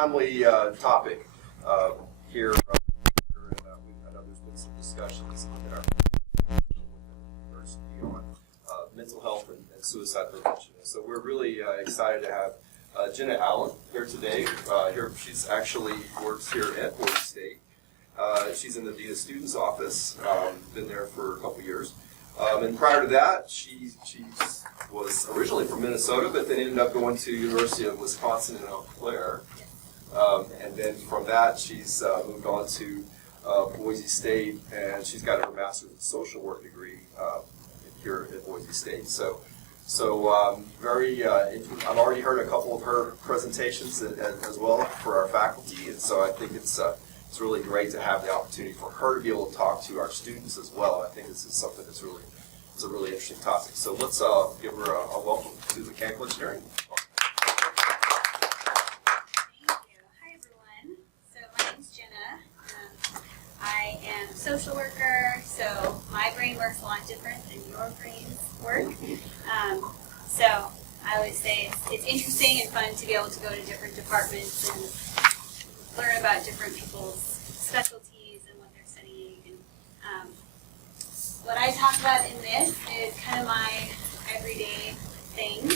timely topic here. I know there's been some discussions in our university on mental health and suicide prevention. And so we're really excited to have Jenna Allen here today. She's actually works here at Boise State. She's in the Dean of Students office, been there for a couple years. And prior to that, she was originally from Minnesota, but then ended up going to University of Wisconsin in Eau Claire. And then from that, she's moved on to Boise State, and she's got her master's in social work degree here at Boise State. So I've already heard a couple of her presentations as well for our faculty, and so I think it's really great to have the opportunity for her to be able to talk to our students as well. I think this is something that's a really interesting topic. So let's give her a welcome to the Mechanical Engineering. I am a social worker, so my brain works a lot different than your brains work. So I always say it's interesting and fun to be able to go to different departments and learn about different people's specialties and what they're studying. And what I talk about in this is kind of my everyday thing.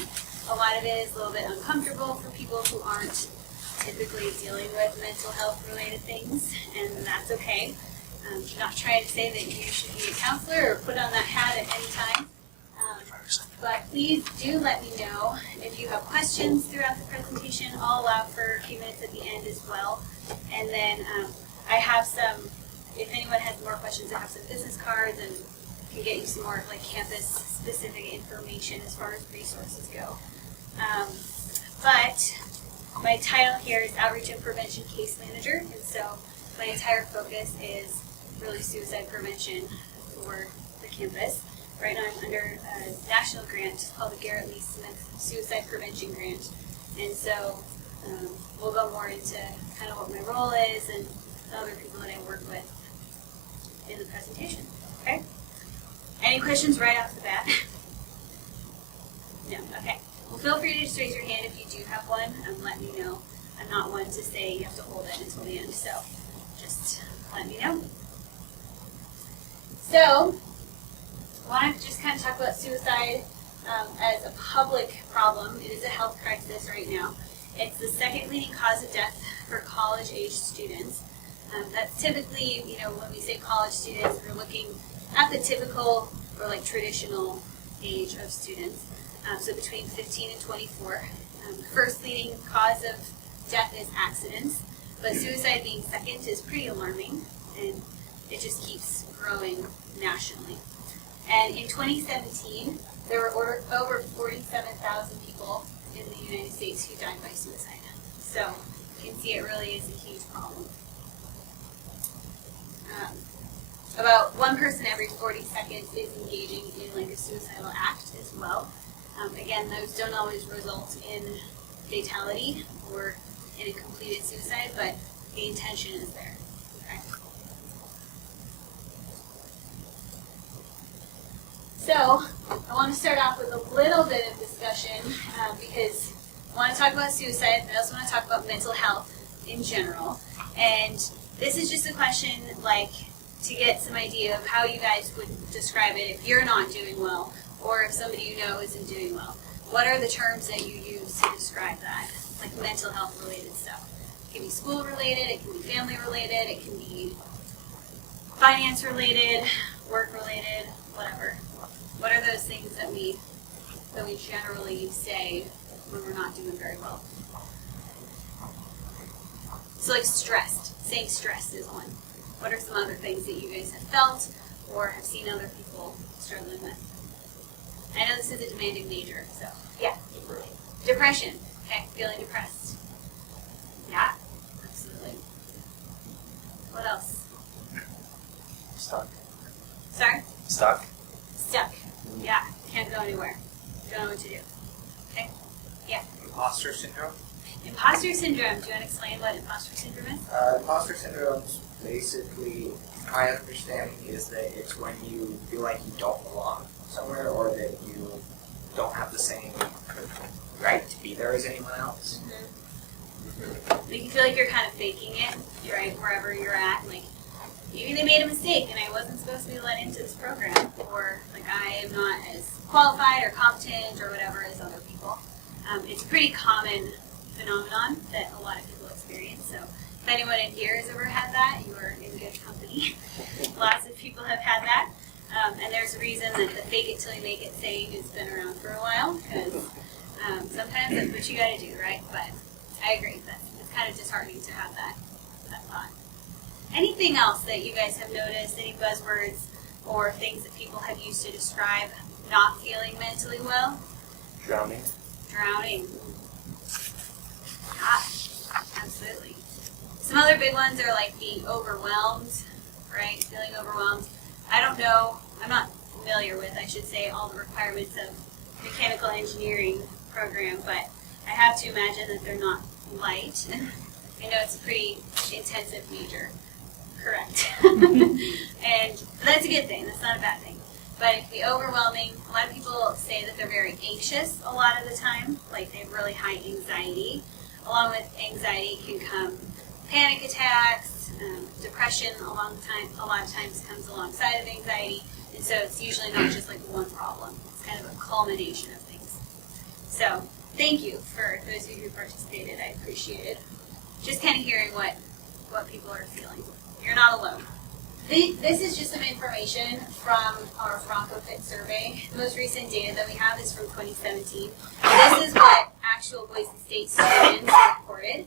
A lot of it is a little bit uncomfortable for people who aren't typically dealing with mental health related things, and that's okay. I'm not trying to say that you should be a counselor or put on that hat at any time, but please do let me know if you have questions throughout the presentation. I'll allow for a few minutes at the end as well, and then I have some, if anyone has more questions, I have some business cards and can get you some more like campus specific information as far as resources go. But my title here is Outreach and Prevention Case Manager, and so my entire focus is really suicide prevention for the campus. Right now I'm under a national grant called the Garrett Lee Smith Suicide Prevention Grant, and so we'll go more into kind of what my role is and the other people that I work with in the presentation. Okay? Any questions right off the bat? No? Okay. Well, feel free to just raise your hand if you do have one and let me know. I'm not one to say you have to hold it until the end, so just let me know. So, I want to just kind of talk about suicide as a public problem. It is a health crisis right now. It's the second leading cause of death for college-age students. That's typically, when we say college students, we're looking at the typical or like traditional age of students. So between 15 and 24. The first leading cause of death is accidents, but suicide being second is pretty alarming, and it just keeps growing nationally. And in 2017, there were over 47,000 people in the United States who died by suicide. So you can see it really is a huge problem. About one person every 40 seconds is engaging in like a suicidal act as well. Again, those don't always result in fatality or in a completed suicide, but the intention is there. Okay. So, I want to start off with a little bit of discussion because I want to talk about suicide, but I also want to talk about mental health in general. And this is just a question like to get some idea of how you guys would describe it if you're not doing well, or if somebody you know isn't doing well. What are the terms that you use to describe that? Like mental health related stuff. It can be school related, it can be family related, it can be finance related, work related, whatever. What are those things that we generally say when we're not doing very well? So like stressed, saying stressed is one. What are some other things that you guys have felt or have seen other people struggling with? I know this is a demanding major, so yeah. Depression. Okay, feeling depressed. Yeah, absolutely. What else? Stuck. Sorry? Stuck. Stuck. Yeah, can't go anywhere. Don't know what to do. Okay? Yeah. Imposter syndrome? Imposter syndrome. Do you want to explain what imposter syndrome is? Imposter syndrome is basically, my understanding is that it's when you feel like you don't belong somewhere or that you don't have the same right to be there as anyone else. Mm-hmm. Like you feel like you're kind of faking it, right, wherever you're at. Like maybe they made a mistake and I wasn't supposed to be let into this program, or like I am not as qualified or competent or whatever as other people. It's a pretty common phenomenon that a lot of people experience. So if anyone in here has ever had that, you are in good company. Lots of people have had that. And there's a reason that the fake it till you make it saying has been around for a while, because sometimes that's what you got to do, right? But I agree, it's kind of disheartening to have that thought. Anything else that you guys have noticed, any buzzwords or things that people have used to describe not feeling mentally well? Drowning. Drowning. Yeah, absolutely. Some other big ones are like being overwhelmed, right? Feeling overwhelmed. I don't know, I'm not familiar with, I should say, all the requirements of mechanical engineering program, but I have to imagine that they're not light. I know it's a pretty intensive major. Correct. And that's a good thing, that's not a bad thing. But it can be overwhelming. A lot of people say that they're very anxious a lot of the time, like they have really high anxiety. Along with anxiety can come panic attacks, depression a lot of times comes alongside of anxiety, and so it's usually not just like one problem. It's kind of a culmination of things. So thank you for those of you who participated. I appreciated just kind of hearing what people are feeling. You're not alone. This is just some information from our BroncoFit survey. The most recent data that we have is from 2017. This is what actual Boise State students reported.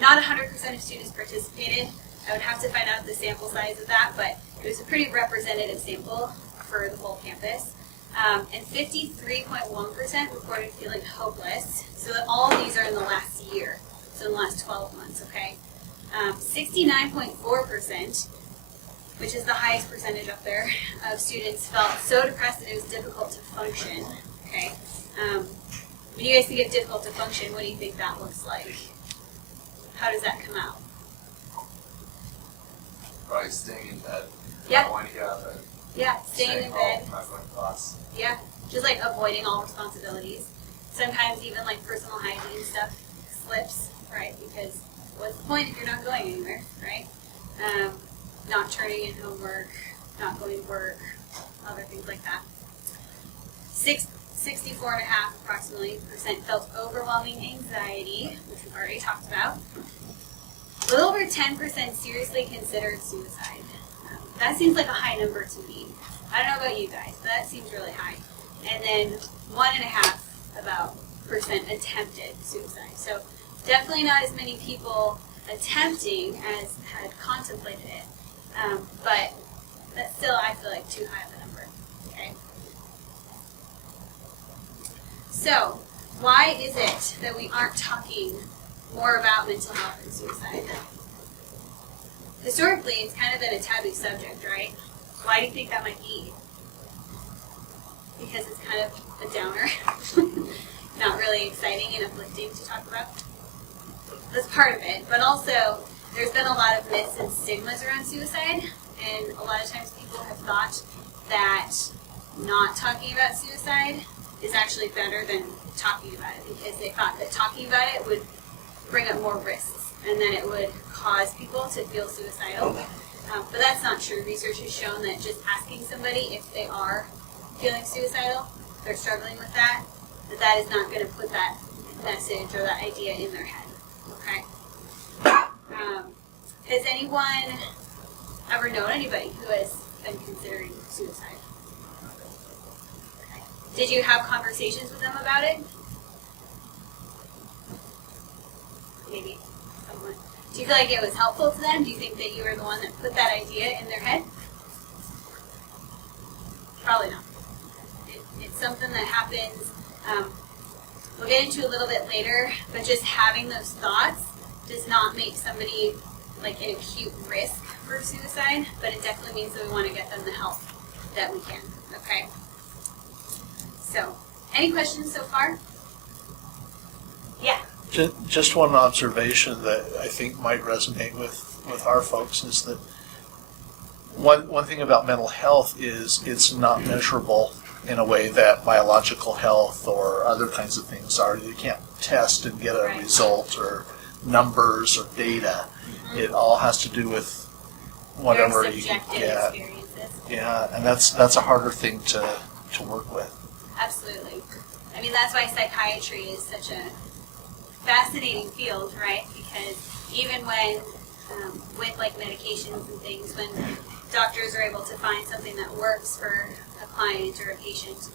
Not 100% of students participated. I would have to find out the sample size of that, but it was a pretty representative sample for the whole campus. And 53.1% reported feeling hopeless. So all of these are in the last year, so in the last 12 months, okay? 69.4%, which is the highest percentage up there, of students felt so depressed that it was difficult to function, okay? When you guys think of difficult to function, what do you think that looks like? How does that come out? Probably staying in bed. Yeah. Not wanting to get out of bed. Yeah, staying in bed. Not going to class. Yeah, just like avoiding all responsibilities. Sometimes even like personal hygiene stuff slips, right? Because what's the point if you're not going anywhere, right? Not turning in homework, not going to work, other things like that. 64.5% approximately felt overwhelming anxiety, which we've already talked about. A little over 10% seriously considered suicide. That seems like a high number to me. I don't know about you guys, but that seems really high. And then 1.5% attempted suicide. So definitely not as many people attempting as had contemplated it. But that's still, I feel like, too high of a number. Okay. So, why is it that we aren't talking more about mental health and suicide? Historically, it's kind of been a taboo subject, right? Why do you think that might be? Because it's kind of a downer. Not really exciting and uplifting to talk about. That's part of it. But also, there's been a lot of myths and stigmas around suicide, and a lot of times people have thought that not talking about suicide is actually better than talking about it, because they thought that talking about it would bring up more risks, and then it would cause people to feel suicidal. But that's not true. Research has shown that just asking somebody if they are feeling suicidal, they're struggling with that is not going to put that message or that idea in their head. Okay? Has anyone ever known anybody who has been considering suicide? Okay. Did you have conversations with them about it? Maybe someone. Do you feel like it was helpful to them? Do you think that you were the one that put that idea in their head? Probably not. It's something that happens, we'll get into a little bit later, but just having those thoughts does not make somebody like an acute risk for suicide, but it definitely means that we want to get them the help that we can, okay? So, any questions so far? Yeah. Just one observation that I think might resonate with our folks is that one thing about mental health is it's not measurable in a way that biological health or other kinds of things are. You can't test and get a Right. result or numbers or data. It all has to do with whatever Very you subjective get. experiences. Yeah, and that's a harder thing to work with. Absolutely. I mean, that's why psychiatry is such a fascinating field, right? Because even when, with like medications and things, when doctors are able to find something that works for a client or a patient,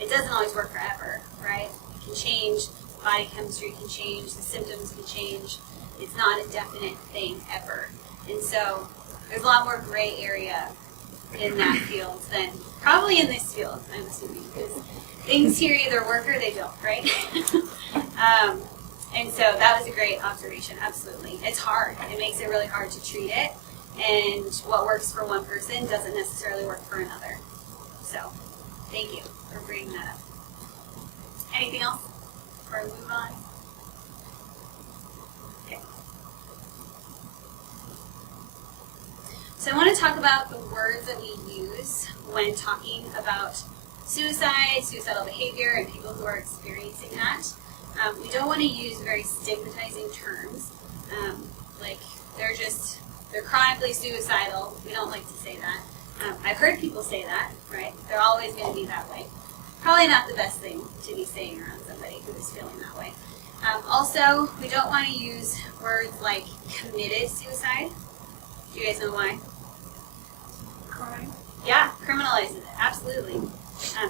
it doesn't always work forever, right? It can change, body chemistry can change, the symptoms can change. It's not a definite thing ever. And so there's a lot more gray area in that field than probably in this field, I'm assuming, because things here either work or they don't, right? And so that was a great observation, absolutely. It's hard. It makes it really hard to treat it, and what works for one person doesn't necessarily work for another. So thank you for bringing that up. Anything else before we move on? Okay. So I want to talk about the words that we use when talking about suicide, suicidal behavior, and people who are experiencing that. We don't want to use very stigmatizing terms, like they're chronically suicidal. We don't like to say that. I've heard people say that, right? They're always going to be that way. Probably not the best thing to be saying around somebody who is feeling that way. Also, we don't want to use words like committed suicide. Do you guys know why? Crime. Yeah, criminalizes it, absolutely.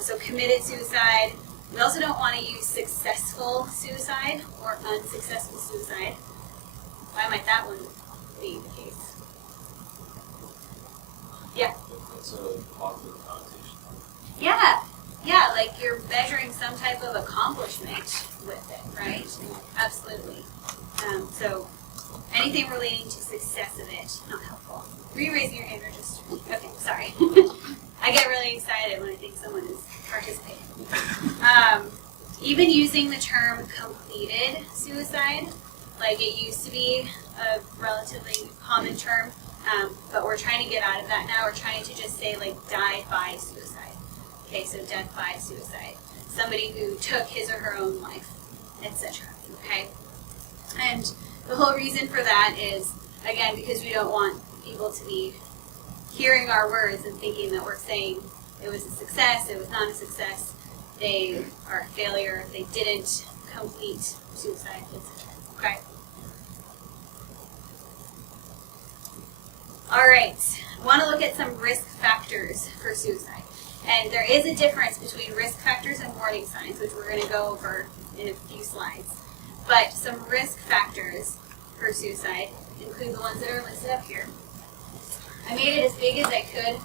So committed suicide. We also don't want to use successful suicide or unsuccessful suicide. Why might that one be the case? Yeah. That's a positive connotation. Yeah, like you're measuring some type of accomplishment with it, right? Absolutely. So anything relating to success of it, not helpful. Were you raising your hand or just, okay, sorry. I get really excited when I think someone is participating. Even using the term completed suicide, like it used to be a relatively common term, but we're trying to get out of that now. We're trying to just say like died by suicide. Okay, so death by suicide. Somebody who took his or her own life, etc. Okay? And the whole reason for that is, again, because we don't want people to be hearing our words and thinking that we're saying it was a success, it was not a success, they are a failure, they didn't complete suicide, etc. Okay? Alright, I want to look at some risk factors for suicide. And there is a difference between risk factors and warning signs, which we're going to go over in a few slides. But some risk factors for suicide include the ones that are listed up here. I made it as big as I could,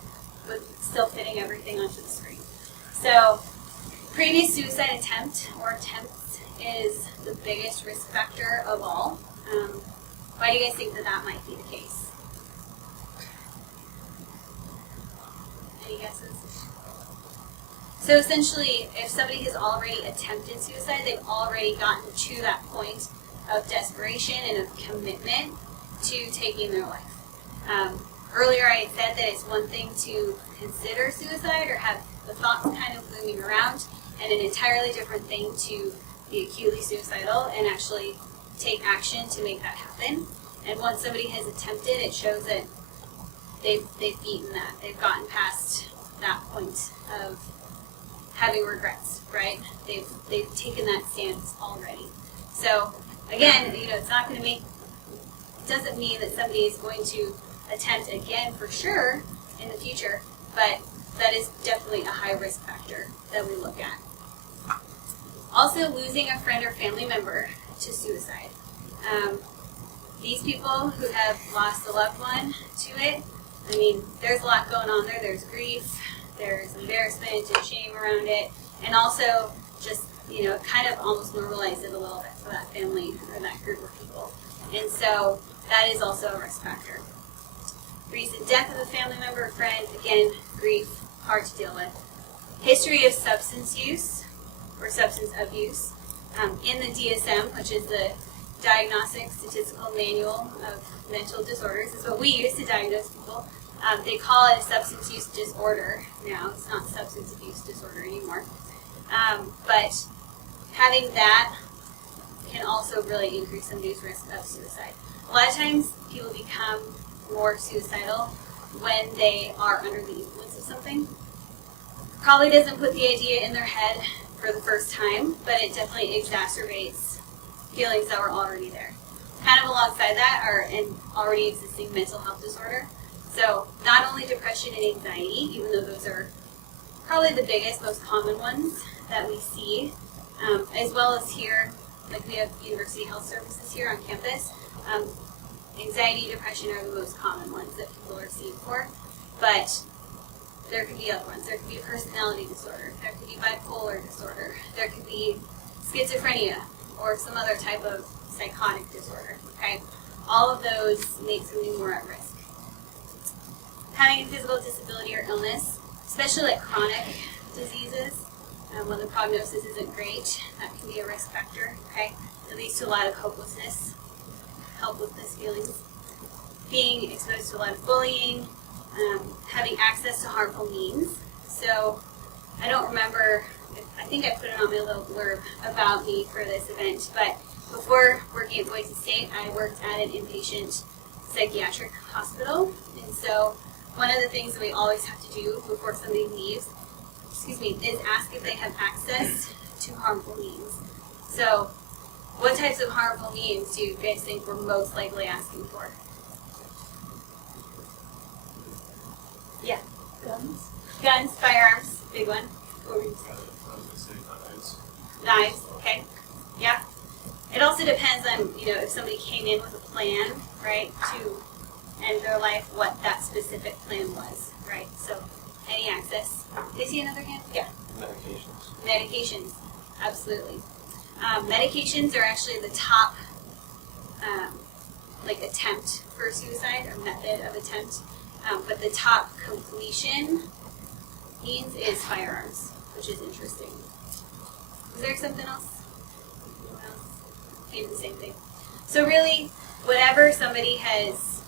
but still fitting everything onto the screen. So, previous suicide attempt or attempts is the biggest risk factor of all. Why do you guys think that that might be the case? Any guesses? So essentially, if somebody has already attempted suicide, they've already gotten to that point of desperation and of commitment to taking their life. Earlier I had said that it's one thing to consider suicide or have the thoughts kind of looming around, and an entirely different thing to be acutely suicidal and actually take action to make that happen. And once somebody has attempted, it shows that they've beaten that. They've gotten past that point of having regrets, right? They've taken that stance already. So again, it's not going to make, doesn't mean that somebody is going to attempt again for sure in the future, but that is definitely a high risk factor that we look at. Also, losing a friend or family member to suicide. These people who have lost a loved one to it, I mean, there's a lot going on there. There's grief, there's embarrassment and shame around it, and also just, kind of almost normalize it a little bit for that family or that group of people. And so that is also a risk factor. Recent death of a family member or friend, again, grief, hard to deal with. History of substance use or substance abuse. In the DSM, which is the Diagnostic Statistical Manual of Mental Disorders, is what we use to diagnose people. They call it a substance use disorder now. It's not substance abuse disorder anymore. But having that can also really increase somebody's risk of suicide. A lot of times people become more suicidal when they are under the influence of something. Probably doesn't put the idea in their head for the first time, but it definitely exacerbates feelings that were already there. Kind of alongside that are an already existing mental health disorder. So not only depression and anxiety, even though those are probably the biggest, most common ones that we see, as well as here, like we have University Health Services here on campus. Anxiety, depression are the most common ones that people are seen for, but there could be other ones. There could be a personality disorder. There could be bipolar disorder. There could be schizophrenia or some other type of psychotic disorder. Okay, all of those make somebody more at risk. Having a physical disability or illness, especially like chronic diseases, when the prognosis isn't great, that can be a risk factor. Okay, it leads to a lot of helplessness feelings, being exposed to a lot of bullying, having access to harmful means. So I don't remember, I think I put it on my little blurb about me for this event, but before working at Boise State, I worked at an inpatient psychiatric hospital. And so one of the things that we always have to do before somebody leaves, is ask if they have access to harmful means. So what types of harmful means do you guys think we're most likely asking for? Yeah. Guns, firearms, big one. What were you saying? I was going to say knives. Knives, okay. Yeah. It also depends on, if somebody came in with a plan, right, to end their life, what that specific plan was, right? So, any access. Did you see another hand? Yeah. Medications. Medications, absolutely. Medications are actually the top, attempt for suicide or method of attempt, but the top completion means is firearms, which is interesting. Is there something else? Maybe the same thing. So really, whatever somebody has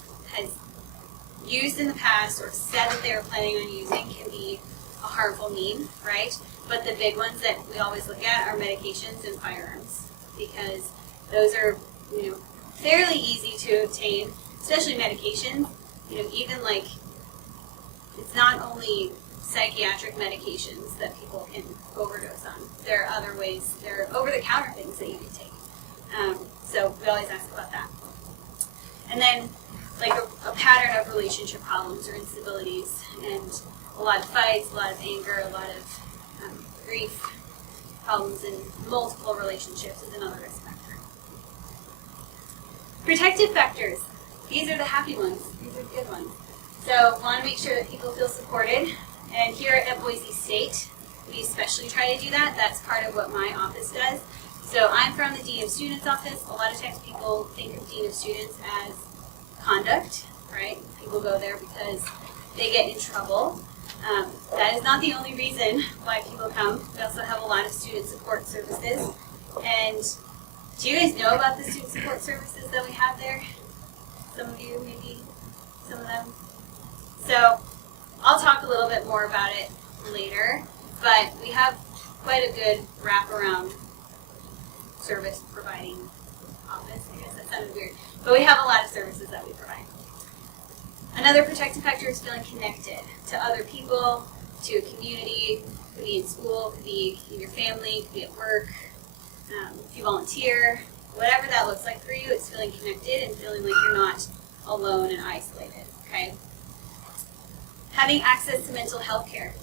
used in the past or said that they were planning on using can be a harmful mean, right? But the big ones that we always look at are medications and firearms, because those are, fairly easy to obtain, especially medications. Even it's not only psychiatric medications that people can overdose on. There are other ways, there are over-the-counter things that you can take. So we always ask about that. And then, a pattern of relationship problems or instabilities, and a lot of fights, a lot of anger, a lot of grief, problems in multiple relationships is another risk factor. Protective factors. These are the happy ones. These are the good ones. So want to make sure that people feel supported. And here at Boise State, we especially try to do that. That's part of what my office does. So I'm from the Dean of Students office. A lot of times people think of Dean of Students as conduct, right? People go there because they get in trouble. That is not the only reason why people come. We also have a lot of student support services. And do you guys know about the student support services that we have there? Some of you, maybe some of them. So I'll talk a little bit more about it later, but we have quite a good wraparound service providing office. I guess that sounded weird. But we have a lot of services that we provide. Another protective factor is feeling connected to other people, to a community. Could be in school, could be in your family, could be at work. If you volunteer, whatever that looks like for you, it's feeling connected and feeling like you're not alone and isolated, okay? Having access to mental health care.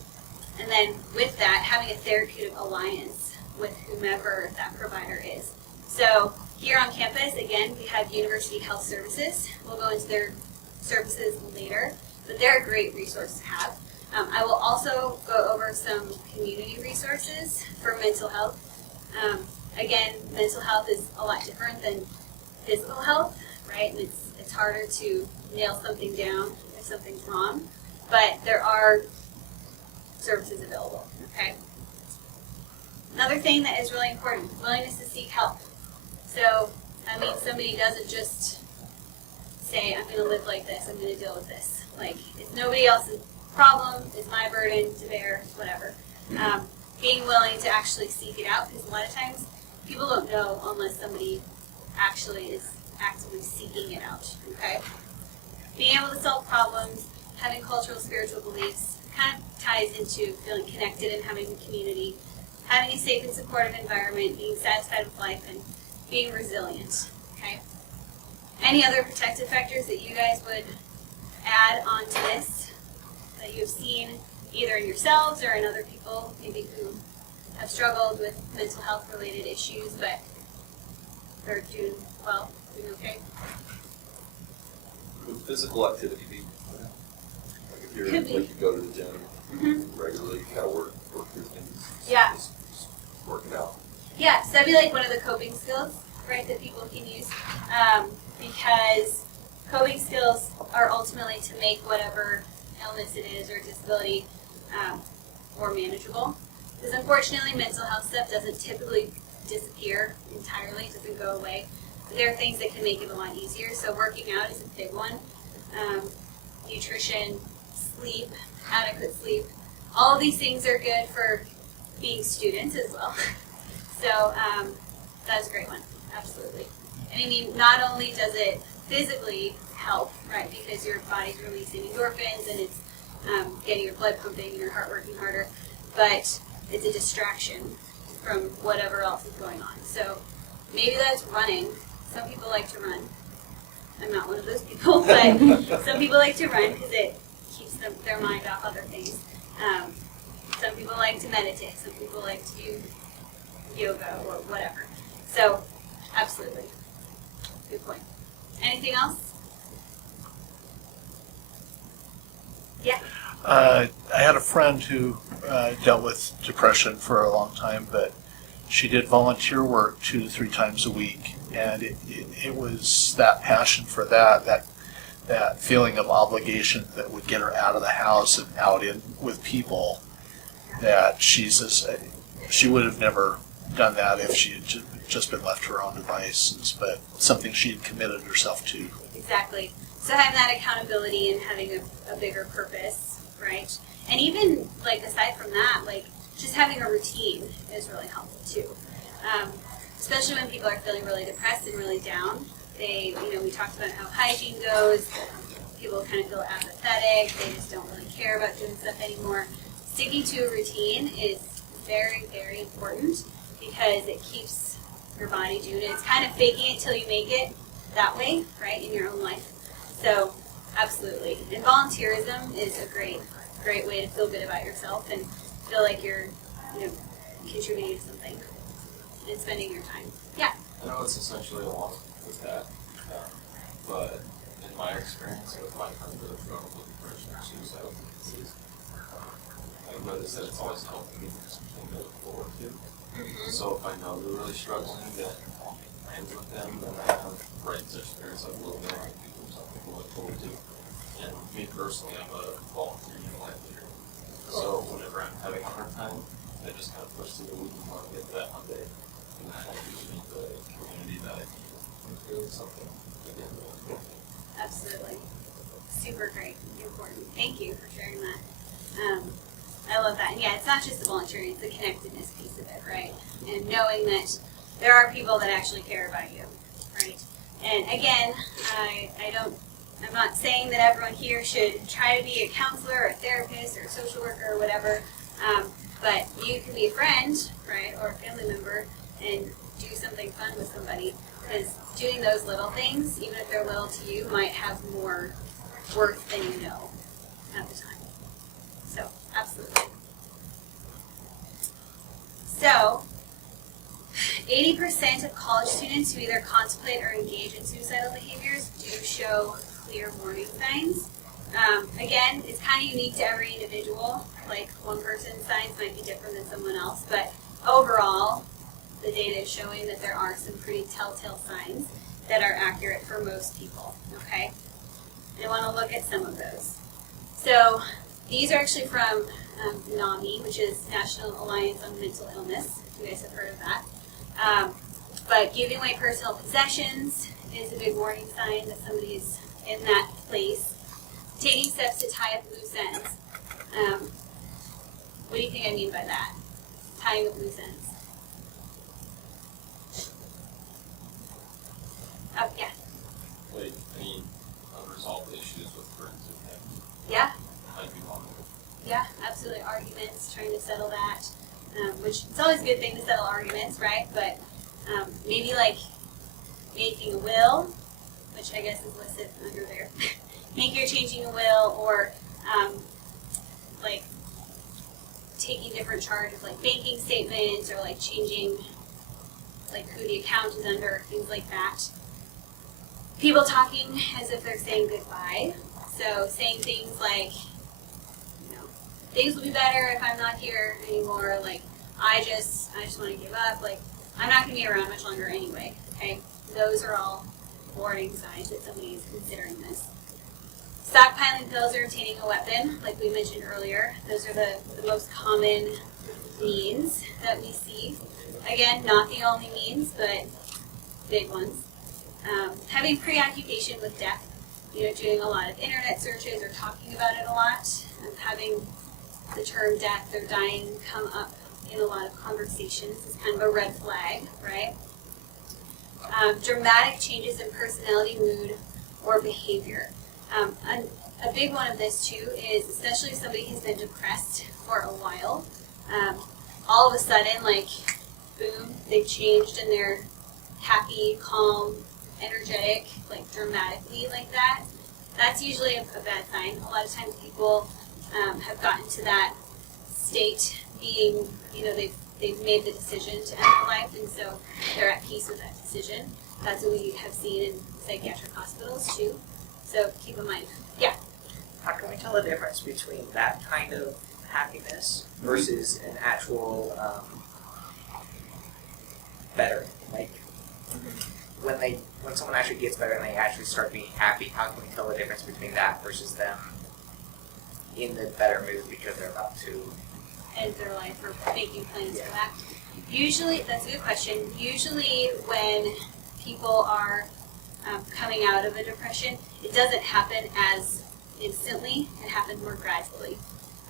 And then with that, having a therapeutic alliance with whomever that provider is. So here on campus, again, we have University Health Services. We'll go into their services later, but they're a great resource to have. I will also go over some community resources for mental health. Again, mental health is a lot different than physical health, right? And it's harder to nail something down if something's wrong, but there are services available, okay? Another thing that is really important, willingness to seek help. So, somebody doesn't just say, I'm going to live like this, I'm going to deal with this. It's nobody else's problem, it's my burden to bear, whatever. Being willing to actually seek it out, because a lot of times people don't know unless somebody actually is actively seeking it out, okay? Being able to solve problems, having cultural, spiritual beliefs, kind of ties into feeling connected and having a community, having a safe and supportive environment, being satisfied with life, and being resilient, okay? Any other protective factors that you guys would add onto this that you've seen either in yourselves or in other people, maybe who have struggled with mental health related issues, but they're doing well, doing okay? Would physical activity be, like if you're, Could be. like you go to the gym Mm-hmm. regularly, you kind of work through things. Yeah. Just working out. Yeah, so that'd be like one of the coping skills, right, that people can use, because coping skills are ultimately to make whatever illness it is or disability more manageable. Because unfortunately, mental health stuff doesn't typically disappear entirely, it doesn't go away. But there are things that can make it a lot easier. So working out is a big one. Nutrition, sleep, adequate sleep. All of these things are good for being students as well. So that's a great one, absolutely. And I mean, not only does it physically help, right, because your body's releasing endorphins and it's getting your blood pumping and your heart working harder, but it's a distraction from whatever else is going on. So maybe that's running. Some people like to run. I'm not one of those people, but some people like to run because it keeps their mind off other things. Some people like to meditate. Some people like to do yoga or whatever. So, absolutely. Good point. Anything else? Yeah. I had a friend who dealt with depression for a long time, but she did volunteer work 2 to 3 times a week, and it was that passion for that feeling of obligation that would get her out of the house and out in with people, that she would have never done that if she had just been left to her own devices, but something she had committed herself to. Exactly. So having that accountability and having a bigger purpose, right? And even, like, aside from that, like, just having a routine is really helpful, too. Especially when people are feeling really depressed and really down. We talked about how hygiene goes. People kind of feel apathetic. They just don't really care about doing stuff anymore. Sticking to a routine is very, very important because it keeps your body doing it. It's kind of faking it till you make it that way, right, in your own life. So, absolutely. And volunteerism is a great way to feel good about yourself and feel like you're, contributing to something and spending your time. Yeah. I know it's essentially along with that, but in my experience with my friends that have struggled with depression or suicidal tendencies, I've noticed that it's always helped me for something to look forward to. Mm-hmm. So if I know they're really struggling, then I'll make plans with them, then I have brighten their spirits up a little bit, and give them something to look forward to. And me personally, I'm a volunteer life leader. So whenever I'm having a hard time, I just kind of push through the week and want to get to that Monday. And that gives me the community that I need. It's really something, again, really cool. Absolutely. Super great. Important. Thank you for sharing that. I love that. And yeah, it's not just the volunteering, it's the connectedness piece of it, right? And knowing that there are people that actually care about you, right? And again, I'm not saying that everyone here should try to be a counselor or a therapist or a social worker or whatever, but you can be a friend, right, or a family member and do something fun with somebody, because doing those little things, even if they're little to you, might have more worth than you know at the time. So, absolutely. So, 80% of college students who either contemplate or engage in suicidal behaviors do show clear warning signs. Again, it's kind of unique to every individual. Like, one person's signs might be different than someone else, but overall, the data is showing that there are some pretty telltale signs that are accurate for most people, okay? And I want to look at some of those. So, these are actually from NAMI, which is National Alliance on Mental Illness, if you guys have heard of that. But giving away personal possessions is a big warning sign that somebody is in that place. Taking steps to tie up loose ends. What do you think I mean by that? Tying up loose ends. Yeah. Like any unresolved issues with friends who have Yeah. might be wrong. Yeah, absolutely. Arguments, trying to settle that, which it's always a good thing to settle arguments, right? But maybe like making a will, which I guess is listed under there. Maybe you're changing a will, or like taking different charge of like banking statements, or like changing like who the account is under, things like that. People talking as if they're saying goodbye. So saying things like, things will be better if I'm not here anymore. Like, I just want to give up. Like, I'm not going to be around much longer anyway. Okay, those are all warning signs that somebody is considering this. Stockpiling pills or obtaining a weapon, like we mentioned earlier, those are the most common means that we see. Again, not the only means, but big ones. Having preoccupation with death, doing a lot of internet searches or talking about it a lot, having the term death or dying come up in a lot of conversations is kind of a red flag, right? Dramatic changes in personality, mood, or behavior. A big one of this too is, especially if somebody has been depressed for a while, all of a sudden, like, boom, they've changed and they're happy, calm, energetic, like dramatically like that. That's usually a bad sign. A lot of times people have gotten to that state being, they've made the decision to end their life, and so they're at peace with that decision. That's what we have seen in psychiatric hospitals too. So keep in mind. Yeah. How can we tell the difference between that kind of happiness versus an actual better? Like when someone actually gets better and they actually start being happy, how can we tell the difference between that versus them in the better mood because they're about to end their life or making plans for that? Usually, that's a good question. Usually when people are coming out of a depression, it doesn't happen as instantly. It happens more gradually.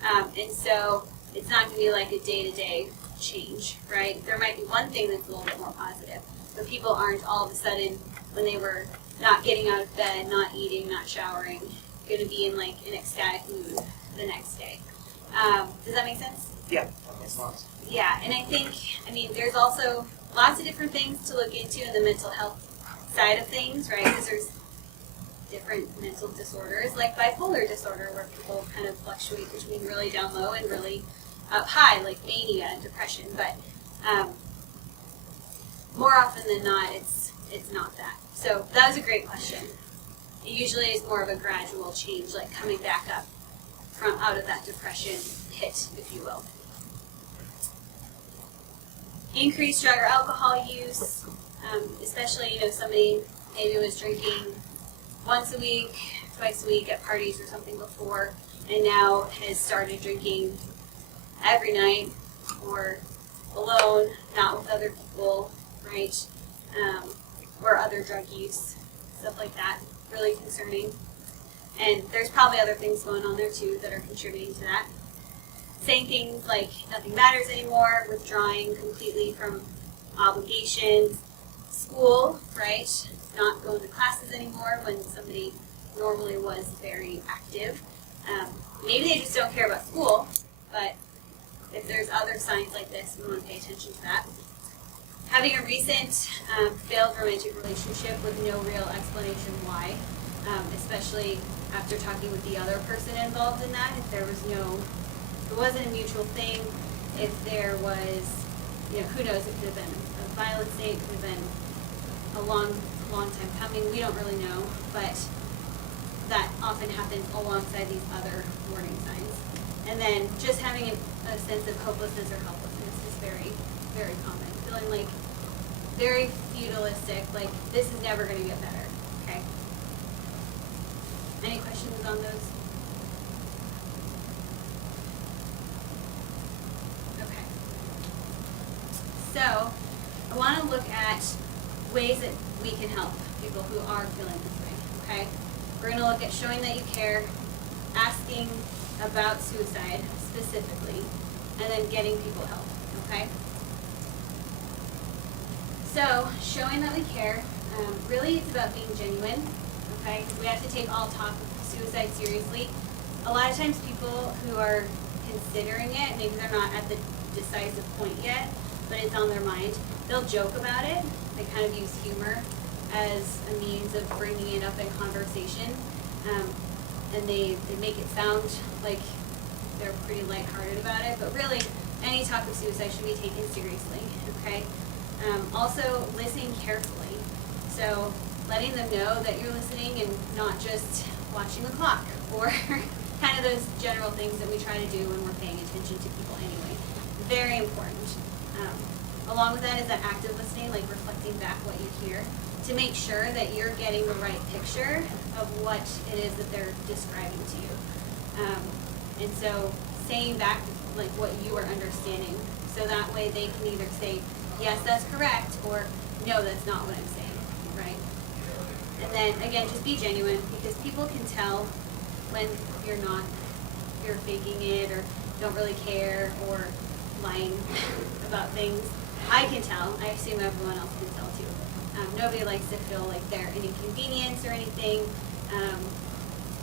And so it's not going to be like a day-to-day change, right? There might be one thing that's a little bit more positive, but people aren't all of a sudden, when they were not getting out of bed, not eating, not showering, going to be in like an ecstatic mood the next day. Does that make sense? Yeah, that makes sense. Yeah, and I think, there's also lots of different things to look into in the mental health side of things, right? Because there's different mental disorders, like bipolar disorder, where people kind of fluctuate between really down low and really up high, like mania and depression. But more often than not, it's not that. So that was a great question. It usually is more of a gradual change, like coming back up from out of that depression pit, if you will. Increased drug or alcohol use, especially, somebody maybe was drinking once a week, twice a week at parties or something before, and now has started drinking every night or alone, not with other people, right? Or other drug use, stuff like that. Really concerning. And there's probably other things going on there too that are contributing to that. Saying things like nothing matters anymore, withdrawing completely from obligations, school, right? Not going to classes anymore when somebody normally was very active. Maybe they just don't care about school, but if there's other signs like this, we want to pay attention to that. Having a recent failed romantic relationship with no real explanation why, especially after talking with the other person involved in that, if it wasn't a mutual thing, if there was, who knows, it could have been a violent state, it could have been a long time coming, we don't really know, but that often happens alongside these other warning signs. And then just having a sense of hopelessness or helplessness is very, very common. Feeling like very fatalistic, like this is never going to get better, okay? Any questions on those? Okay. So, I want to look at ways that we can help people who are feeling this way, okay? We're going to look at showing that you care, asking about suicide specifically, and then getting people help, okay? So, showing that we care, Really, it's about being genuine, okay? We have to take all talk of suicide seriously. A lot of times people who are considering it, maybe they're not at the decisive point yet, but it's on their mind, they'll joke about it. They kind of use humor as a means of bringing it up in conversation. And they make it sound like they're pretty lighthearted about it, but really, any talk of suicide should be taken seriously, okay? Also, listen carefully. So, letting them know that you're listening and not just watching the clock, or kind of those general things that we try to do when we're paying attention to people anyway. Very important. Along with that is that active listening, like reflecting back what you hear, to make sure that you're getting the right picture of what it is that they're describing to you. And so saying back like what you are understanding, so that way they can either say, yes, that's correct, or no, that's not what I'm saying, right? And then again, just be genuine, because people can tell when you're faking it, or don't really care, or lying about things. I can tell. I assume everyone else can tell too. Nobody likes to feel like they're an inconvenience or anything.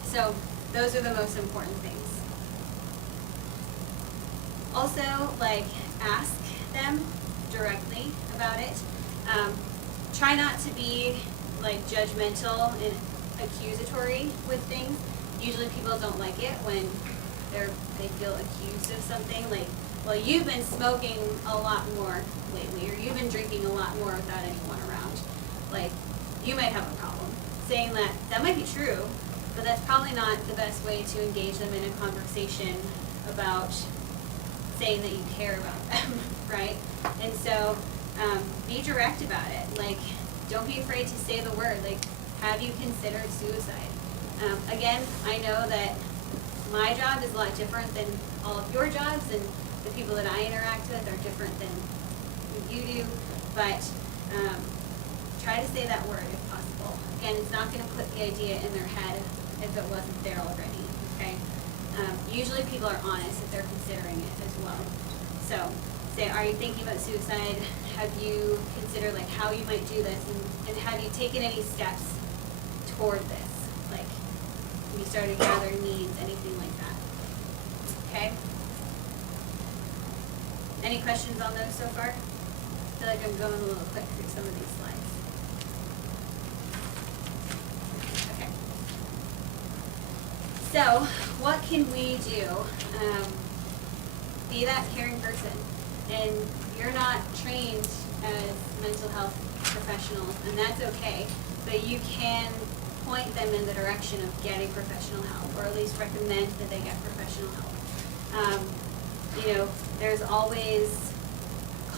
So those are the most important things. Also, like, ask them directly about it. Try not to be like judgmental and accusatory with things. Usually people don't like it when they feel accused of something, like, well, you've been smoking a lot more lately, or you've been drinking a lot more without anyone around. Like, you might have a problem. Saying that might be true, but that's probably not the best way to engage them in a conversation about saying that you care about them, right? And so, be direct about it. Like, don't be afraid to say the word. Like, have you considered suicide? Again, I know that my job is a lot different than all of your jobs, and the people that I interact with are different than you do, but try to say that word if possible. Again, it's not going to put the idea in their head if it wasn't there already, okay? Usually people are honest if they're considering it as well. So, say, are you thinking about suicide? Have you considered like how you might do this, and have you taken any steps toward this? Like, have you started gathering needs, anything like that? Okay? Any questions on those so far? I feel like I'm going a little quick through some of these slides. Okay. So, what can we do? Be that caring person. And you're not trained as mental health professionals, and that's okay, but you can point them in the direction of getting professional help, or at least recommend that they get professional help. There's always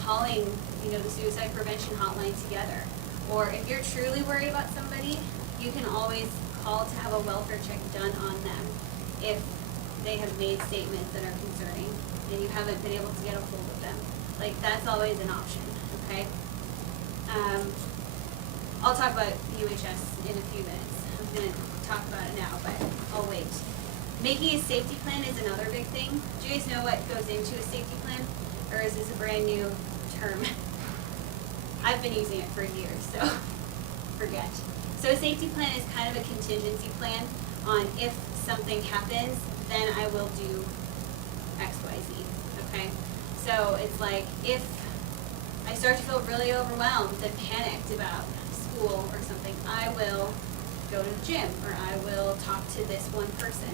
calling, the suicide prevention hotline together. Or if you're truly worried about somebody, you can always call to have a welfare check done on them if they have made statements that are concerning and you haven't been able to get a hold of them. Like, that's always an option, okay? I'll talk about UHS in a few minutes. I'm going to talk about it now, but I'll wait. Making a safety plan is another big thing. Do you guys know what goes into a safety plan? Or is this a brand new term? I've been using it for years, so forget. So a safety plan is kind of a contingency plan on if something happens, then I will do X, Y, Z, okay? So it's like, if I start to feel really overwhelmed and panicked about school or something, I will go to the gym, or I will talk to this one person.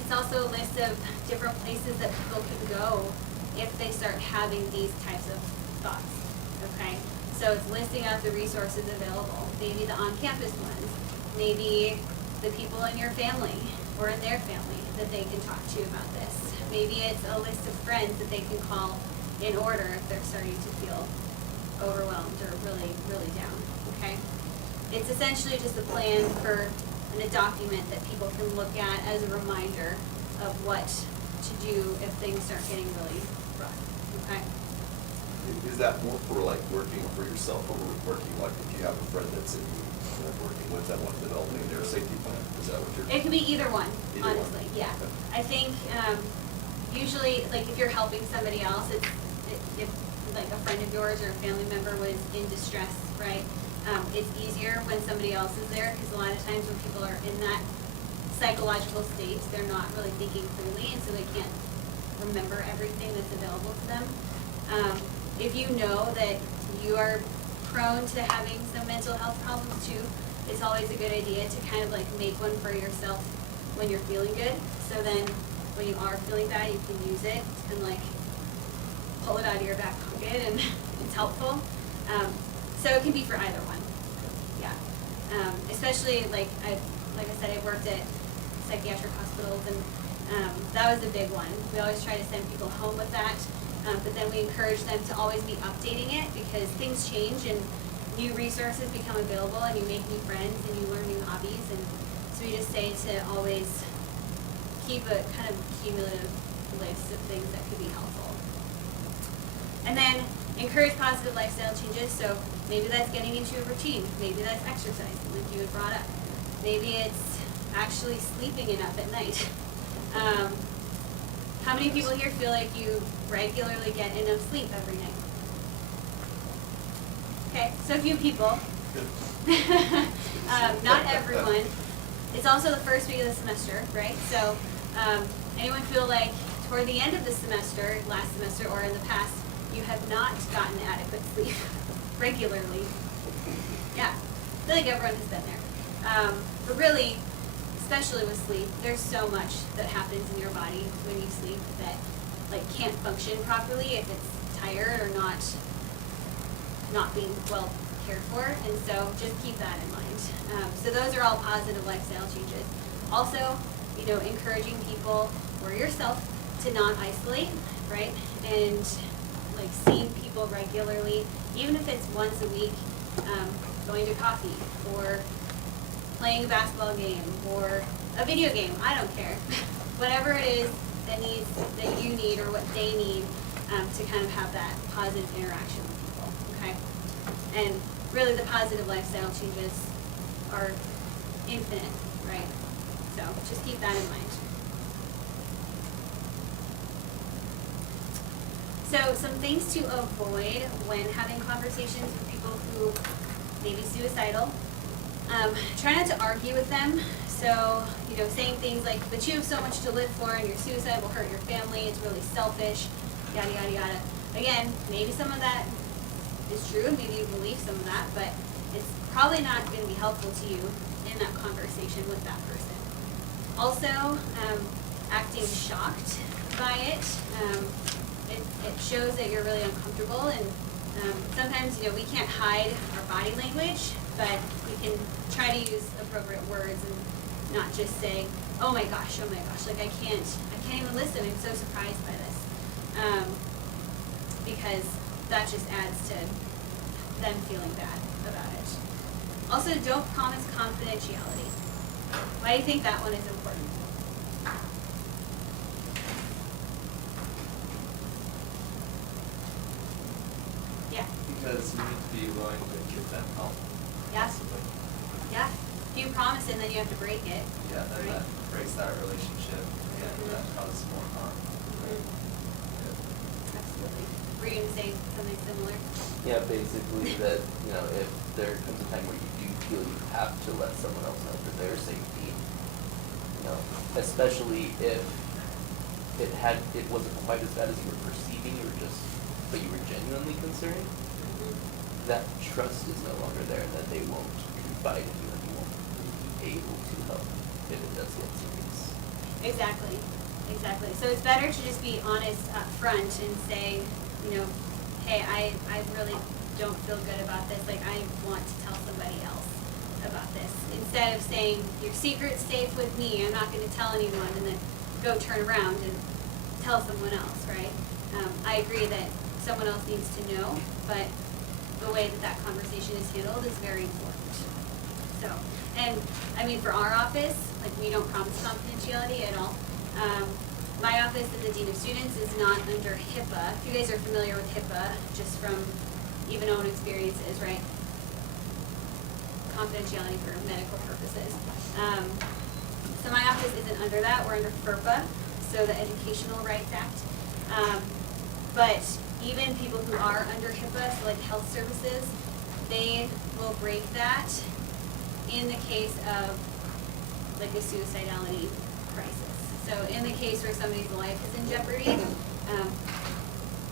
It's also a list of different places that people can go if they start having these types of thoughts, okay? So it's listing out the resources available, maybe the on-campus ones, maybe the people in your family or in their family that they can talk to about this. Maybe it's a list of friends that they can call in order if they're starting to feel overwhelmed or really, really down, okay? It's essentially just a plan and a document that people can look at as a reminder of what to do if things start getting really rough, okay? Is that more for like working for yourself, or working like if you have a friend that's in working with them on developing their safety plan? Is that what you're? It could be either one, Either honestly, one. yeah. Okay. I think usually, like if you're helping somebody else, if like a friend of yours or a family member was in distress, right? It's easier when somebody else is there, because a lot of times when people are in that psychological state, they're not really thinking clearly, and so they can't remember everything that's available to them. If you know that you are prone to having some mental health problems too, it's always a good idea to kind of like make one for yourself when you're feeling good. So then when you are feeling bad, you can use it and like pull it out of your back pocket, and it's helpful. So it can be for either one. Yeah. Especially like I said, I worked at psychiatric hospitals, and that was a big one. We always try to send people home with that, but then we encourage them to always be updating it, because things change and new resources become available, and you make new friends and you learn new hobbies, and so we just say to always keep a kind of cumulative list of things that could be helpful. And then encourage positive lifestyle changes. So maybe that's getting into a routine. Maybe that's exercising, like you had brought up. Maybe it's actually sleeping enough at night. How many people here feel like you regularly get enough sleep every night? Okay, so a few people. Not everyone. It's also the first week of the semester, right? So anyone feel like toward the end of the semester, last semester or in the past, you have not gotten adequate sleep regularly? Yeah, I feel like everyone has been there. But really, especially with sleep, there's so much that happens in your body when you sleep that like can't function properly if it's tired or not being well cared for, and so just keep that in mind. So those are all positive lifestyle changes. Also, encouraging people or yourself to not isolate, right? And like seeing people regularly, even if it's once a week, going to coffee or playing a basketball game or a video game, I don't care. Whatever it is that you need or what they need to kind of have that positive interaction with people, okay? And really the positive lifestyle changes are infinite, right? So just keep that in mind. So some things to avoid when having conversations with people who may be suicidal. Try not to argue with them. So, saying things like, but you have so much to live for and your suicide will hurt your family, it's really selfish, yada, yada, yada. Again, maybe some of that is true, and maybe you believe some of that, but it's probably not going to be helpful to you in that conversation with that person. Also, acting shocked by it. It shows that you're really uncomfortable, and sometimes, we can't hide our body language, but we can try to use appropriate words and not just say, oh my gosh, like I can't even listen, I'm so surprised by this. Because that just adds to them feeling bad about it. Also, don't promise confidentiality. Why do you think that one is important? Yeah. Because you need to be willing to give them help. Yeah. Possibly. Yeah. If you promise it, then you have to break it. Yeah, then that breaks that relationship and that causes more harm. Absolutely. Were you going to say something similar? Yeah, basically that, if there comes a time where you do feel you have to let someone else know for their safety, especially if it wasn't quite as bad as you were perceiving, but you were genuinely concerned, that trust is no longer there, and that they won't confide in you and you won't be able to help if it does get serious. Exactly. So it's better to just be honest up front and say, hey, I really don't feel good about this. Like, I want to tell somebody else about this. Instead of saying, your secret's safe with me, I'm not going to tell anyone, and then go turn around and tell someone else, right? I agree that someone else needs to know, but the way that conversation is handled is very important. So, and I mean, for our office, like, we don't promise confidentiality at all. My office as the Dean of Students is not under HIPAA. If you guys are familiar with HIPAA, just from even own experiences, right? Confidentiality for medical purposes. So my office isn't under that. We're under FERPA, so the Educational Rights Act. But even people who are under HIPAA, so like health services, they will break that in the case of like a suicidality crisis. So in the case where somebody's life is in jeopardy,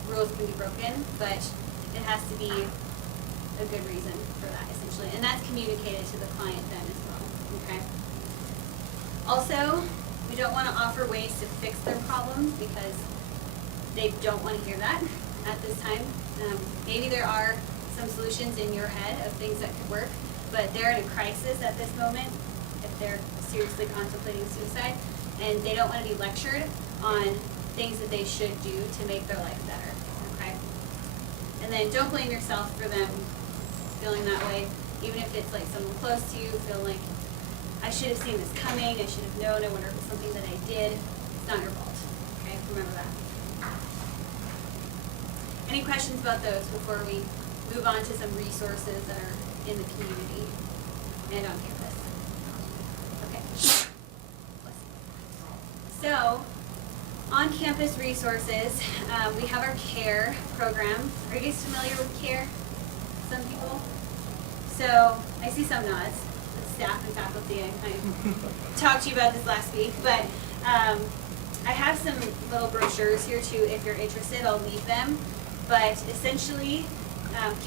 rules can be broken, but it has to be a good reason for that, essentially. And that's communicated to the client then as well, okay? Also, we don't want to offer ways to fix their problems because they don't want to hear that at this time. Maybe there are some solutions in your head of things that could work, but they're in a crisis at this moment if they're seriously contemplating suicide, and they don't want to be lectured on things that they should do to make their life better, okay? And then don't blame yourself for them feeling that way, even if it's like someone close to you, feel like, I should have seen this coming, I should have known, I wonder if it's something that I did. It's not your fault, okay? Remember that. Any questions about those before we move on to some resources that are in the community and on campus? Okay. So, on-campus resources, we have our CARE program. Are you guys familiar with CARE? Some people? So, I see some nods. Staff and faculty, I talked to you about this last week, but I have some little brochures here too if you're interested. I'll leave them. But essentially,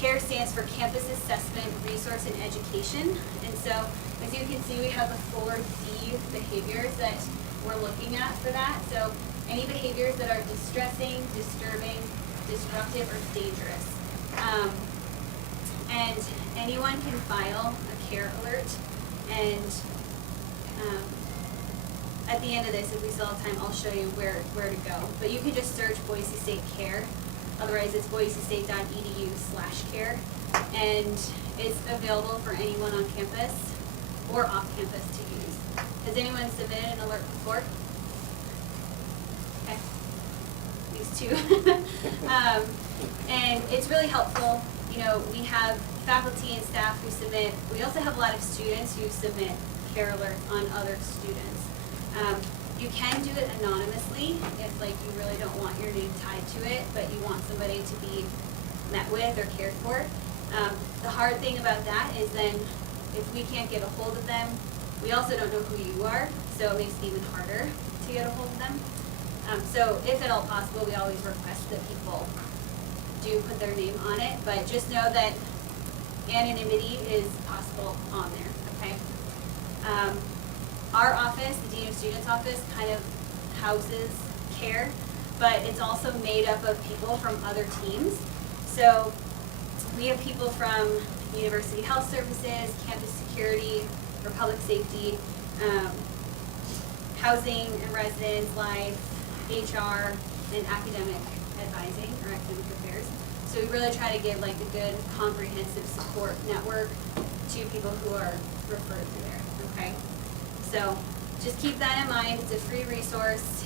CARE stands for Campus Assessment, Resource, and Education. And so, as you can see, we have the 4D behaviors that we're looking at for that. So, any behaviors that are distressing, disturbing, disruptive, or dangerous. And anyone can file a CARE alert. And at the end of this, if we still have time, I'll show you where to go. But you can just search Boise State CARE. Otherwise, it's boisestate.edu/care. And it's available for anyone on campus or off campus to use. Has anyone submitted an alert before? Okay. These two. And it's really helpful. You know, we have faculty and staff who submit. We also have a lot of students who submit CARE alerts on other students. You can do it anonymously if like you really don't want your name tied to it, but you want somebody to be met with or cared for. The hard thing about that is then if we can't get a hold of them, we also don't know who you are, so it makes it even harder to get a hold of them. So if at all possible, we always request that people do put their name on it, but just know that anonymity is possible on there, okay? Our office, the Dean of Students office, kind of houses CARE, but it's also made up of people from other teams. So we have people from University Health Services, Campus Security, or Public Safety, Housing and Residence, Life, HR, and Academic Advising, or Academic Affairs. So we really try to give like a good comprehensive support network to people who are referred through there, okay? So just keep that in mind. It's a free resource.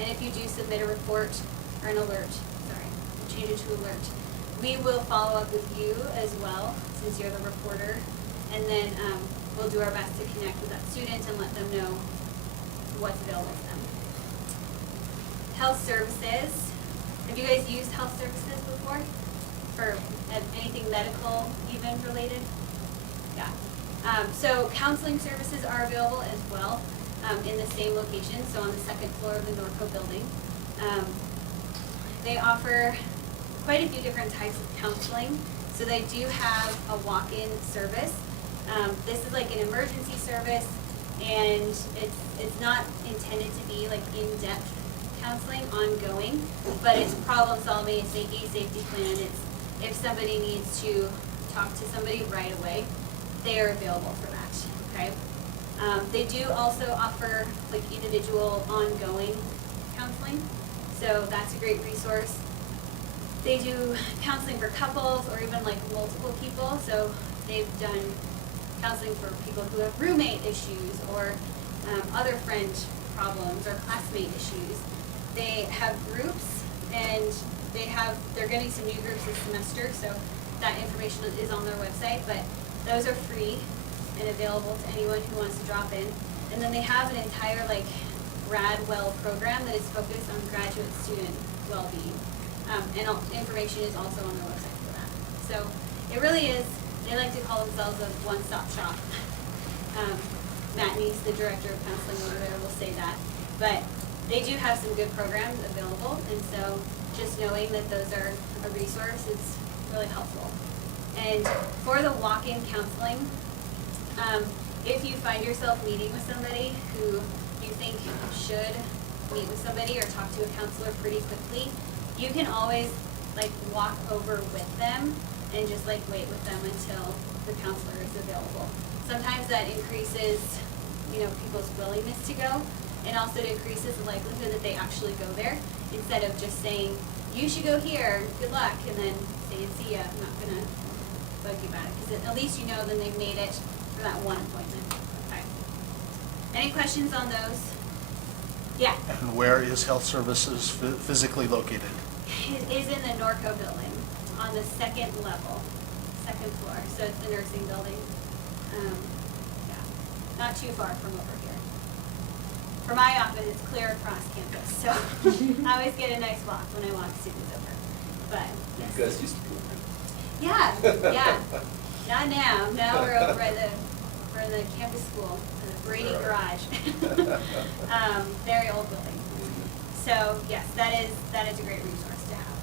And if you do submit a report or an alert, sorry, change it to alert, we will follow up with you as well since you're the reporter. And then we'll do our best to connect with that student and let them know what's available to them. Health services. Have you guys used health services before? For anything medical even related? Yeah. So counseling services are available as well in the same location, so on the second floor of the Norco building. They offer quite a few different types of counseling. So they do have a walk-in service. This is like an emergency service, and it's not intended to be like in-depth counseling, ongoing, but it's problem solving, it's making a safety plan, it's if somebody needs to talk to somebody right away, they are available for that, okay? They do also offer like individual ongoing counseling, so that's a great resource. They do counseling for couples or even like multiple people, so they've done counseling for people who have roommate issues or other friend problems or classmate issues. They have groups, and they're getting some new groups this semester, so that information is on their website, but those are free and available to anyone who wants to drop in. And then they have an entire like Gradwell program that is focused on graduate student well-being. Information is also on their website for that. So it really is, they like to call themselves a one-stop shop. Matt Neese, the director of counseling over there, will say that. But they do have some good programs available, and so just knowing that those are a resource is really helpful. And for the walk-in counseling, if you find yourself meeting with somebody who you think should meet with somebody or talk to a counselor pretty quickly, you can always like walk over with them and just like wait with them until the counselor is available. Sometimes that increases, people's willingness to go, and also it increases the likelihood that they actually go there instead of just saying, you should go here, good luck, and then saying, see ya, I'm not gonna bug you about it, because at least you know then they've made it for that one appointment. Okay. Any questions on those? Yeah. And where is health services physically located? It is in the Norco building on the second level, second floor. So it's the nursing building. Yeah, not too far from over here. For my office, it's clear across campus. So I always get a nice walk when I walk students over. But yes. You guys used to be over here. Yeah. Not now. Now we're over at we're in the campus school, in the Brady Garage. Very old building. So yes, that is a great resource to have.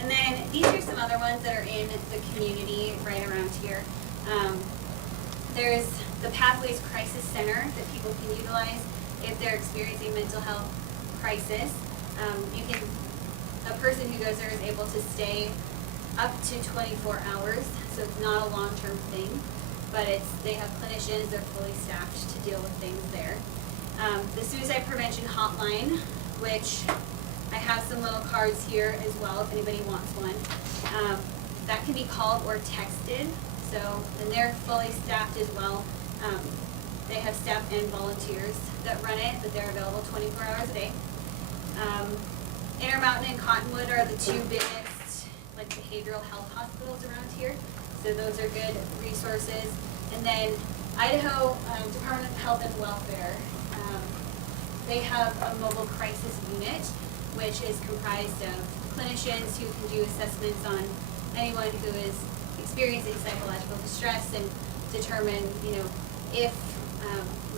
And then these are some other ones that are in the community right around here. There's the Pathways Crisis Center that people can utilize if they're experiencing mental health crisis. A person who goes there is able to stay up to 24 hours, so it's not a long-term thing, but they have clinicians, they're fully staffed to deal with things there. The Suicide Prevention Hotline, which I have some little cards here as well if anybody wants one. That can be called or texted, and they're fully staffed as well. They have staff and volunteers that run it, but they're available 24 hours a day. Intermountain and Cottonwood are the two biggest behavioral health hospitals around here, so those are good resources. And then Idaho Department of Health and Welfare, they have a mobile crisis unit, which is comprised of clinicians who can do assessments on anyone who is experiencing psychological distress and determine, if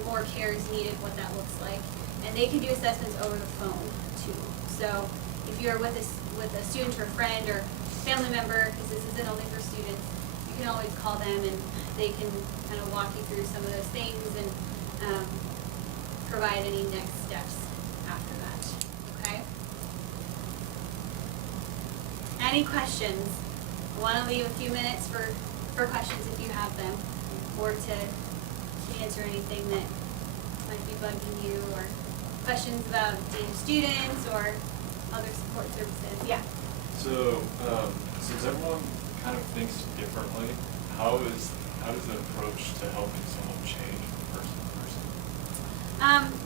more care is needed, what that looks like. And they can do assessments over the phone too. So if you're with a student or friend or family member, because this isn't only for students, you can always call them and they can kind of walk you through some of those things and provide any next steps after that. Okay? Any questions? I want to leave a few minutes for questions if you have them, or to answer anything that might be bugging you, or questions about being students or other support services. Yeah. So, since everyone kind of thinks differently, how is the approach to helping someone change from person to person?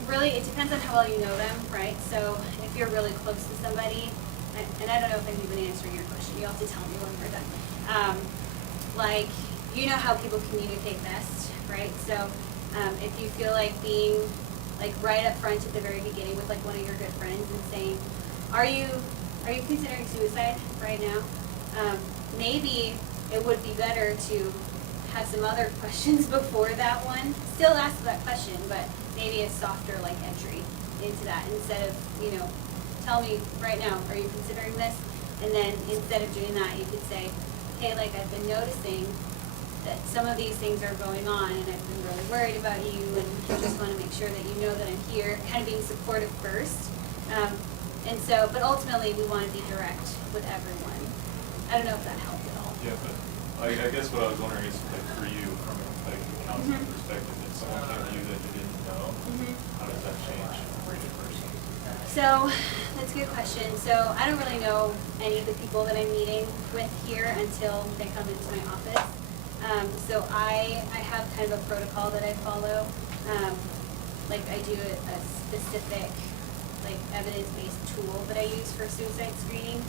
Really, it depends on how well you know them, right? So if you're really close to somebody, and I don't know if I'm even answering your question, you'll have to tell me when we're done. How people communicate best, right? So if you feel like being right up front at the very beginning with one of your good friends and saying, are you considering suicide right now? Maybe it would be better to have some other questions before that one. Still ask that question, but maybe a softer entry into that instead of, tell me right now, are you considering this? And then instead of doing that, you could say, hey, I've been noticing that some of these things are going on and I've been really worried about you and I just want to make sure that you know that I'm here, kind of being supportive first. But ultimately we want to be direct with everyone. I don't know if that helped at all. Yeah, but I guess what I was wondering is for you from a counseling perspective, if someone came to you that you didn't know, how does that change for each person? So that's a good question. So I don't really know any of the people that I'm meeting with here until they come into my office. So I have kind of a protocol that I follow. I do a specific evidence-based tool that I use for suicide screening.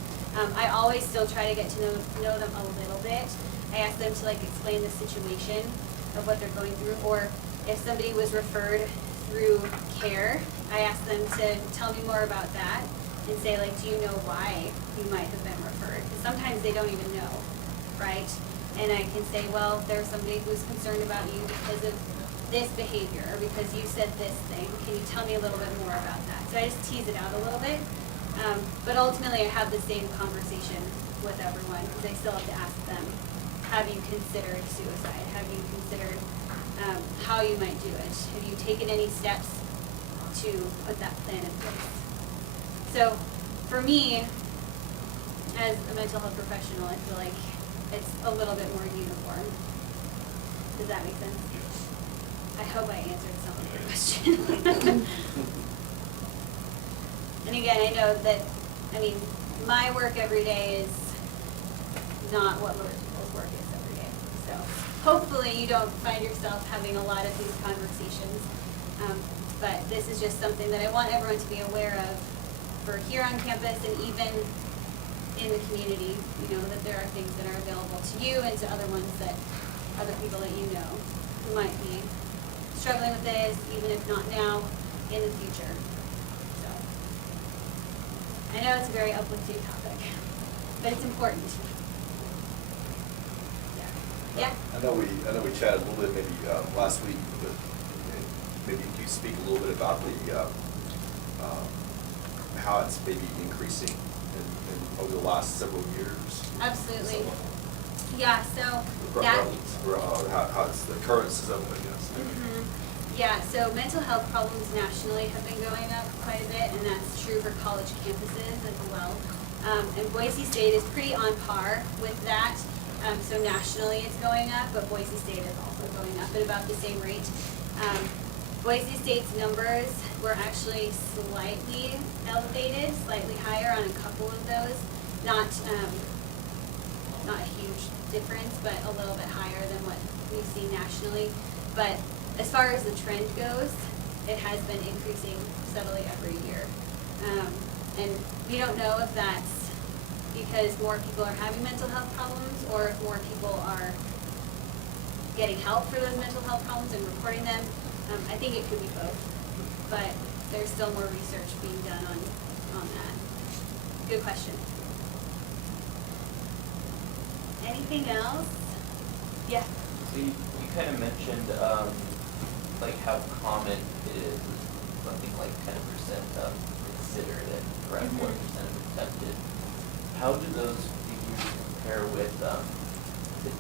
I always still try to get to know them a little bit. I ask them to explain the situation of what they're going through, or if somebody was referred through care I ask them to tell me more about that and say, like, do you know why you might have been referred? Because sometimes they don't even know, right? And I can say, well, there's somebody who's concerned about you because of this behavior or because you said this thing. Can you tell me a little bit more about that? So I just tease it out a little bit. But ultimately, I have the same conversation with everyone because I still have to ask them, have you considered suicide? Have you considered how you might do it? Have you taken any steps to put that plan in place? So for me, as a mental health professional, I feel like it's a little bit more uniform. Does that make sense? I hope I answered some of your question. And again, I know that, I mean, my work every day is not what most people's work is every day. So hopefully you don't find yourself having a lot of these conversations. But this is just something that I want everyone to be aware of for here on campus and even in the community, you know, that there are things that are available to you and to other ones that, other people that you know who might be struggling with this, even if not now, in the future. So, I know it's a very uplifting topic, but it's important. Yeah? I know we chatted a little bit maybe last week, but maybe you could speak a little bit about the how it's maybe increasing in over the last several years. Absolutely. Yeah, so Or that. how it's the occurrences of it, I guess. Mhm. Yeah, so mental health problems nationally have been going up quite a bit, and that's true for college campuses as well. And Boise State is pretty on par with that. So nationally it's going up, but Boise State is also going up at about the same rate. Boise State's numbers were actually slightly elevated, slightly higher on a couple of those. Not a huge difference, but a little bit higher than what we see nationally. But as far as the trend goes, it has been increasing steadily every year. And we don't know if that's because more people are having mental health problems or if more people are getting help for those mental health problems and reporting them. I think it could be both, but there's still more research being done on that. Good question. Anything else? Yeah. So you kind of mentioned like how common it is, something like 10% considered and around 4% attempted. How do those figures compare with the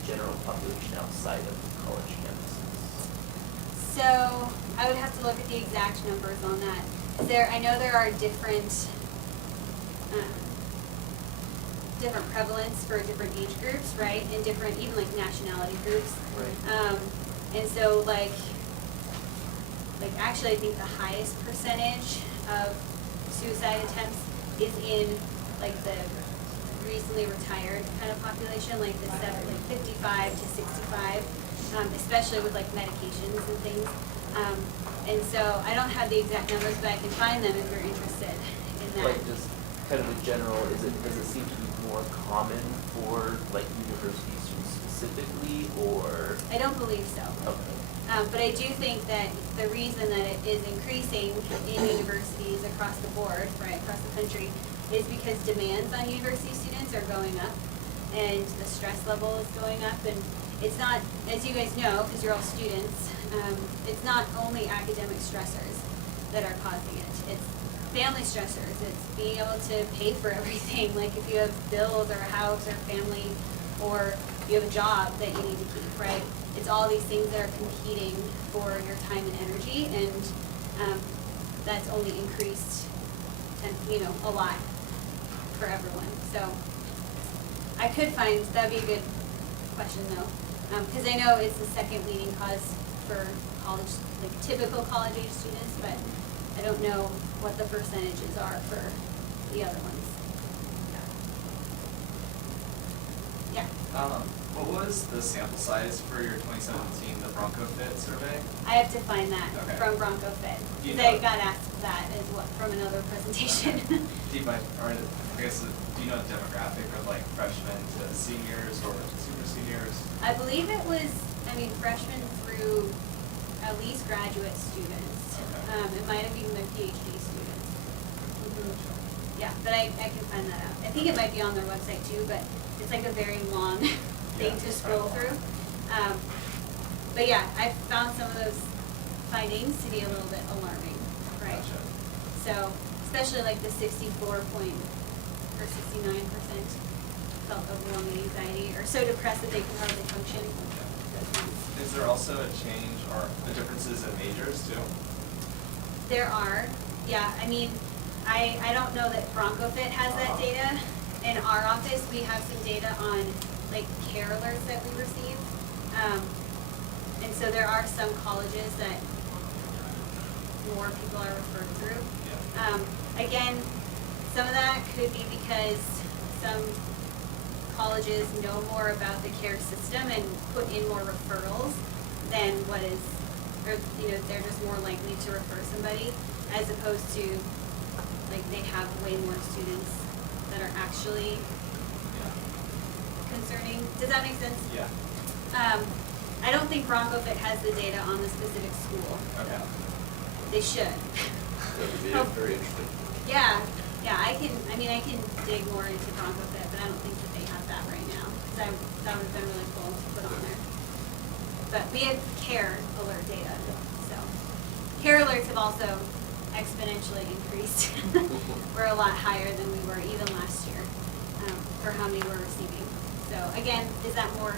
general population outside of college campuses? So I would have to look at the exact numbers on that. I know there are different prevalence for different age groups, right? And different, even like nationality groups. Right. And so like actually I think the highest percentage of suicide attempts is in like the recently retired kind of population, like the 55 to 65, especially with like medications and things. And so I don't have the exact numbers, but I can find them if you're interested in that. Like just kind of in general, does it seem to be more common for like university students specifically, or? I don't believe so. Okay. But I do think that the reason that it is increasing in universities across the board, right, across the country, is because demands on university students are going up and the stress level is going up. And it's not, as you guys know, because you're all students, it's not only academic stressors that are causing it. It's family stressors. It's being able to pay for everything. Like if you have bills or a house or family, or you have a job that you need to keep, right? It's all these things that are competing for your time and energy, and that's only increased, a lot for everyone. So I could find, that'd be a good question though, because I know it's the second leading cause for college, like typical college age students, but I don't know what the percentages are for the other ones. Yeah. What was the sample size for your 2017, the Bronco Fit survey? I have to find that Okay. from Bronco Fit. Do you Because I know- got asked that as well from another presentation. Do you know the demographic of like freshmen to seniors or super seniors? I believe it was, freshmen through at least graduate students. It might have even been PhD students. Yeah, but I can find that out. I think it might be on their website too, but it's like a very long thing to scroll through. But yeah, I found some of those findings to be a little bit alarming, right? So, especially like the 64 point or 69% felt overwhelming anxiety or so depressed that they could hardly function. Is there also a change or the differences in majors too? There are, yeah. I mean, I don't know that BroncoFit has that data. In our office, we have some data on like care alerts that we receive. And so there are some colleges that more people are referred through. Again, some of that could be because some colleges know more about the care system and put in more referrals than what is, or they're just more likely to refer somebody, as opposed to like they have way more students that are actually concerning. Does that make sense? Yeah. I don't think BroncoFit has the data on the specific school. Okay. They should. That would be very interesting. Yeah, I can dig more into BroncoFit, but I don't think that they have that right now. Because that would have been really cool to put on there. But we have care alert data. So care alerts have also exponentially increased. We're a lot higher than we were even last year for how many we're receiving. So again, is that more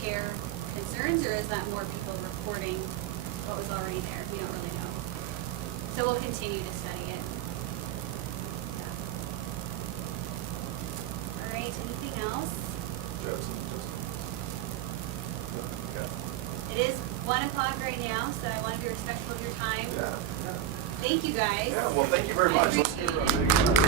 care concerns, or is that more people reporting what was already there? We don't really know. So we'll continue to study it. Yeah. All right, anything else? It is 1 o'clock right now, so I want to be respectful of your time. Yeah. Thank you guys. Yeah, well, thank you very I much. Let's appreciate give her a it. big round of